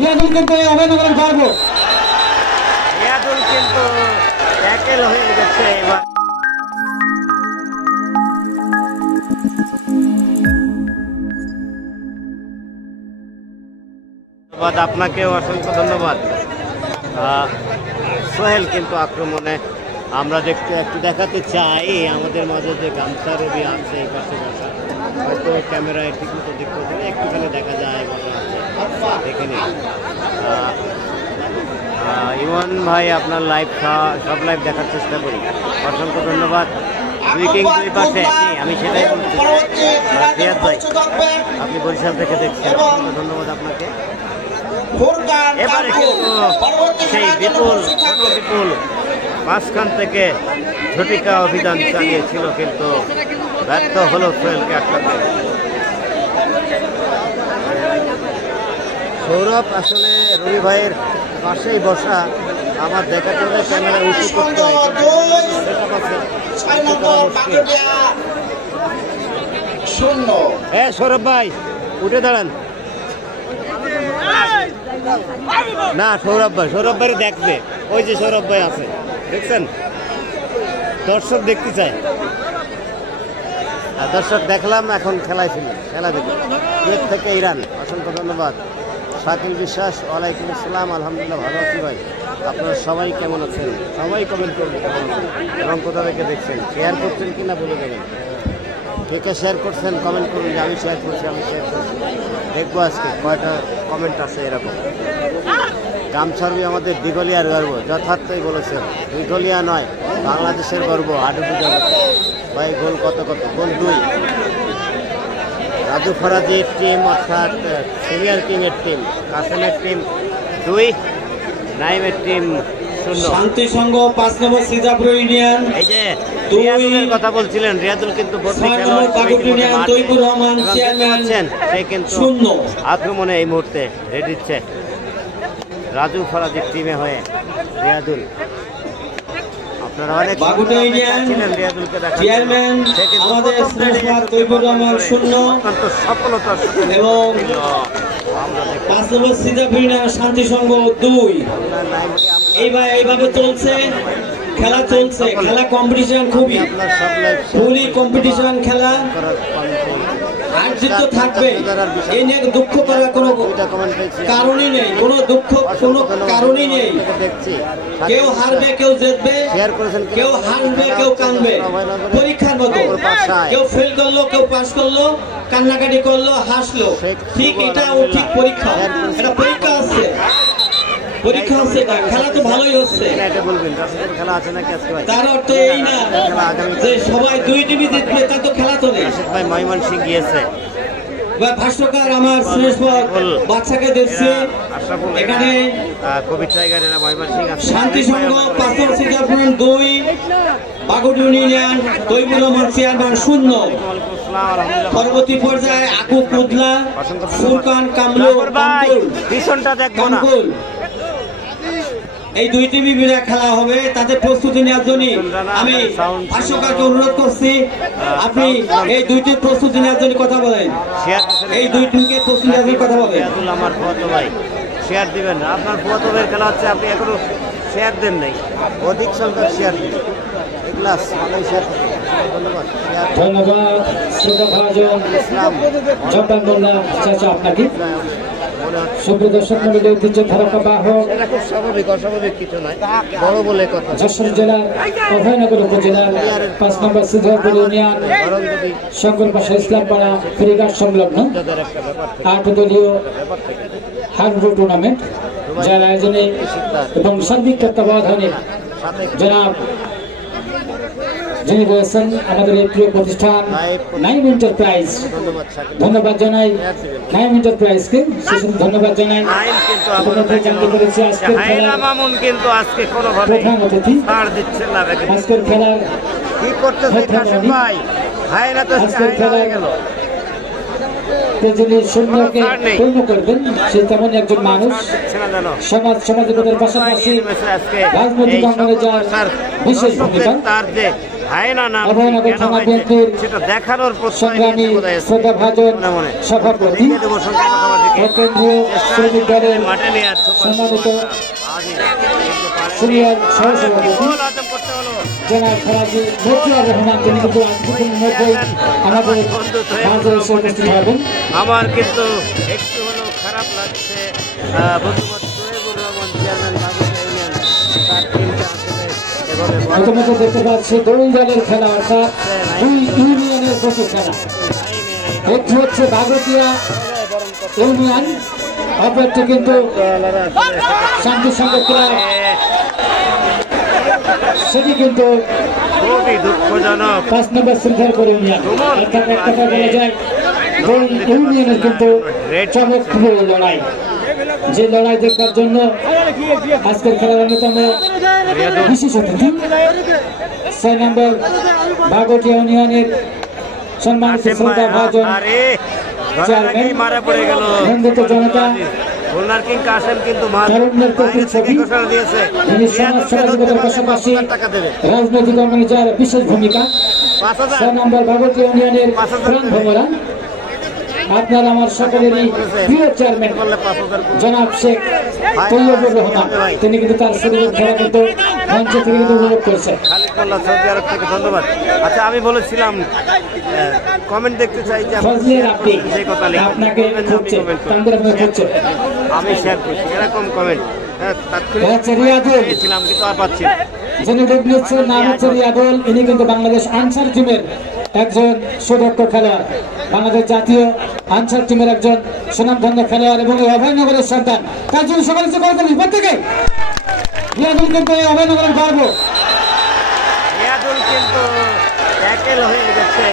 রিয়াদুল কিন্তু অভিনন্দন করবো। রিয়াদুল কিন্তু ট্যাকেল হয়ে গেছে এবার। ধন্যবাদ আপনাকেও, অসংখ্য ধন্যবাদ। সোহেল কিন্তু আক্রমণে আমরা একটু দেখাতে চাই আমাদের মাঝে যে গামছা রবি আছে এই পাশে বসা, হয়তো ক্যামেরায় ঠিক মতো দেখতে দিলে একটুখানি দেখা যায় বসা আছে, দেখে নিন। ইমন ভাই আপনার লাইভ সব লাইভ দেখার চেষ্টা করি, অসংখ্য ধন্যবাদ। দুই কিং দুই পাশে, আমি সেটাই বলছি। রিয়াদ ভাই আপনি বরিশাল থেকে দেখছেন, ধন্যবাদ আপনাকে। এবারে কিন্তু সেই বিপুল মাঝখান থেকে ঝটিকা অভিযান চালিয়েছিল, কিন্তু ব্যর্থ হলো সোহেলকে আটকাতে। সৌরভ আসলে রবি ভাইয়ের পাশেই বসা, আমার দেখা চলে ক্যামেরা উঁচু করতে হয়। হ্যাঁ সৌরভ ভাই উঠে দাঁড়ান না, সৌরভ ভাই দেখবে, ওই যে সৌরভ ভাই আছে দেখছেন, দর্শক দেখতে চায়। দর্শক দেখলাম, এখন খেলায় ফিরলাম, খেলা দেখি কুয়েত থেকে ইরান। অসংখ্য ধন্যবাদ। শাকিল বিশ্বাস, ওয়ালাইকুম আসসালাম, আলহামদুলিল্লাহ ভালো আছি ভাই। আপনারা সবাই কেমন আছেন? সবাই কমেন্ট করবেন কেমন আছেন এবং কোথা থেকে দেখছেন, শেয়ার করছেন কিনা বলে দেবেন। কে কে শেয়ার করছেন কমেন্ট করুন যে আমি শেয়ার করছি। দেখবো আজকে কয়টা কমেন্ট আছে এরকম। গামছারবি আমাদের দিগলিয়ার গর্ব, যথার্থই বলেছেন, দিগলিয়া নয় বাংলাদেশের গর্ব, হাডুডু জগৎ ভাই। গোল কত গোল 2। রাজু ফরাজির টিম অর্থাৎ সিনিয়র টিমের টিম, কাসেমের টিম 2, নাইমের টিম 0। শান্তি সংঘ 5 নম্বর সিজাপুর ইউনিয়ন। এই যে রিয়াদুলের কথা বলছিলেন, রিয়াদুল কিন্তু আক্রমণে এই মুহূর্তে রেডি দিচ্ছে রাজু ফরাজির টিমে হয়ে রিয়াদুল। আপনারা অনেক রিয়াদুলকে চেয়ারম্যান আমাদের সফলতার এবং 5 নম্বর সিজাপুর ইউনিয়ন শান্তি সংঘ 2। এইভাবে চলছে খেলা, খেলা কম্পিটিশন, খুবই কম্পিটিশন খেলা, হার জিত থাকবে। এই নিয়ে দুঃখ করার কোনো কারণই নেই, কোনো কারণই নেই। কেউ হারবে, কেউ জিতবে, কেউ হাসবে, কেউ কাঁদবে, পরীক্ষার মতো। কেউ ফেল করলো, কেউ পাস করলো, কান্নাকাটি করলো, হাসলো, ঠিক এটাও ঠিক পরীক্ষা। এটা পরীক্ষা আছে, খেলা তো ভালোই হচ্ছে। তার অর্থ এই না যে সবাই 2 টিমই জিতবে, তার তো খেলা তো নেই। ময়মনসিংহ গিয়েছে ভাষ্যকার আমার বাচ্চাকে দেখছে এখানে শান্তি সংঘ 5 নম্বর সিজাপুর 2, বাগুড ইউনিয়ন তৈবুর রহমান চেয়ারম্যান 0। পরবর্তী পর্যায়ে আকু কুদলা, ফুরকান কামরুল, এই 2 টিমই মিলে খেলা হবে। তাদের প্রস্তুতি নেওয়ার জন্য আমি ভাষ্যকারকে অনুরোধ করছি, আপনি এই 2 টিম প্রস্তুতি নেওয়ার জন্য কথা বলেন। এই 2 টিমকে প্রস্তুতি নেওয়ার জন্য কথা বলেন। আমার ফুয়াতো ভাই শেয়ার দিবেন, আপনার ফুয়াতো ভাইয়ের খেলা হচ্ছে, আপনি এখনো শেয়ার দেন নাই, অধিক সংখ্যক শেয়ার দিবেন। এগুলাস ভালোই শেয়ার করবেন। ধন্যবাদ শ্রোতা ভাজন জব্বার মোল্লা চাচা আপনাকে। সুপ্রিয় দর্শক মন্ডলী, ঐতিহ্য ধারক বাহক, অস্বাভাবিক কিছু নয়, বড় বলে কথা। যশোর জেলার অভয়নগর উপজেলার 5 নম্বর সিজাপুর ইউনিয়ন শঙ্করপাশা ইসলামপাড়া ফেরিঘাট সংলগ্ন 8 দলীয় হাডুডু টুর্নামেন্ট, যার আয়োজনে এবং সার্বিক তত্ত্বাবধানে জনাব যিনি রয়েছেন আমাদের এই প্রিয় প্রতিষ্ঠান নাইম এন্টারপ্রাইজ। ধন্যবাদ জানাই নাইম এন্টারপ্রাইজকে, ধন্যবাদ জানাই। জানতে পেরেছি আজকের প্রধান অতিথি, আজকের খেলার যিনি সুন্দরকে পূর্ণ করবেন, সে তেমন একজন মানুষ, সমাজের পাশাপাশি রাজনৈতিক অঙ্গনে যার বিশেষ ভূমিকা। হায়না নাম অভয়নগর কেন থানা হয়েছে বিএনপির সেটা দেখানোর প্রশ্রয় সংগ্রামী নিয়েছে বোধহয়। শ্রদ্ধাভাজন মনে সভাপতি দিয়ে দেবো সংখ্যা কথাবার্তাকে। ও কেন্দ্রীয় চেষ্টা শ্রমিক দলের মাঠে নিয়ে আর সুপার সম্মানিত আজই কিন্তু পারেনি। সিনিয়র সহসভাপতি গোল হজম করতে হলো। জনাব ফরাজি মতিয়ার রহমান, তিনি কিন্তু আজ কিছুক্ষণের মধ্যেই আমাদের মাঝে এসে উপস্থিত হবেন। আমার কিন্তু একটু হলেও খারাপ লাগছে বন্ধুমত সোহেবুর রহমান চেয়ারম্যান বাবু ইউনিয়ন তার টিমটা আসলে এভাবে বড় প্রথমত দেখতে পাচ্ছি দুই দলের খেলা, অর্থাৎ দুই ইউনিয়নের প্রচুর খেলা। একটি হচ্ছে ভাগতিয়া ইউনিয়ন, অপরটি কিন্তু শান্তি সংঘ ক্লাব, সেটি কিন্তু খুবই দুঃখজনক। 5 নম্বর শ্রীধরপুর ইউনিয়ন। অর্থাৎ এক কথা বলা যায় দুই ইউনিয়নের কিন্তু চমকপ্রিয় লড়াই। যে লড়াই দেখবার জন্য আজকের খেলার অন্যতম বিশেষ অতিথি 6 নম্বর ভাগটিয়া ইউনিয়নের সম্মানিত শ্রদ্ধাভাজন চেয়ারম্যান মারা পড়ে গেল নন্দিত জনতা খুলনার কিং কাসেম কিন্তু তারুণ্যের প্রতিচ্ছবি। ঘোষণা দিয়েছে তিনি সমাজ সমাজকতার পাশাপাশি টাকা দেবে রাজনৈতিক অঙ্গনে যার বিশেষ ভূমিকা। 5,000 6 নম্বর ভাগতীয় ইউনিয়নের প্রাণ ভ্রমরা আপনার আমার সকলেরই প্রিয় চেয়ারম্যান বললে 5,000 জনাব শেখ তৈয়বুর রহমান, তিনি কিন্তু তার শরীরের খেলা কিন্তু মঞ্চ থেকে কিন্তু উপভোগ করেছেন। খালিদ মোল্লা সৌদি আরব থেকে ধন্যবাদ। আচ্ছা আমি বলেছিলাম কমেন্ট দেখতে চাই যে ফজলের আপনি যে কথা লিখে আপনাকে খুঁজছে, তাদের আপনাকে খুঁজছে। আমি শেয়ার করছি এরকম কমেন্ট হচ্ছে রিয়াদুল, ছিলাম কিন্তু আর পাচ্ছি না। যিনি ডব্লিউএসির নাম হচ্ছে রিয়াদুল, ইনি কিন্তু বাংলাদেশ আনসার টিমের একজন সুদক্ষ খেলোয়াড়, বাংলাদেশ জাতীয় আনসার টিমের একজন সুনামধন্য খেলোয়াড় এবং এই অভয়নগরের সন্তান। তার জন্য সকালে প্রত্যেকে রিয়াদুল কিন্তু এই অভয়নগরের গর্ব। রিয়াদুল কিন্তু ট্যাকেল হয়ে গেছে।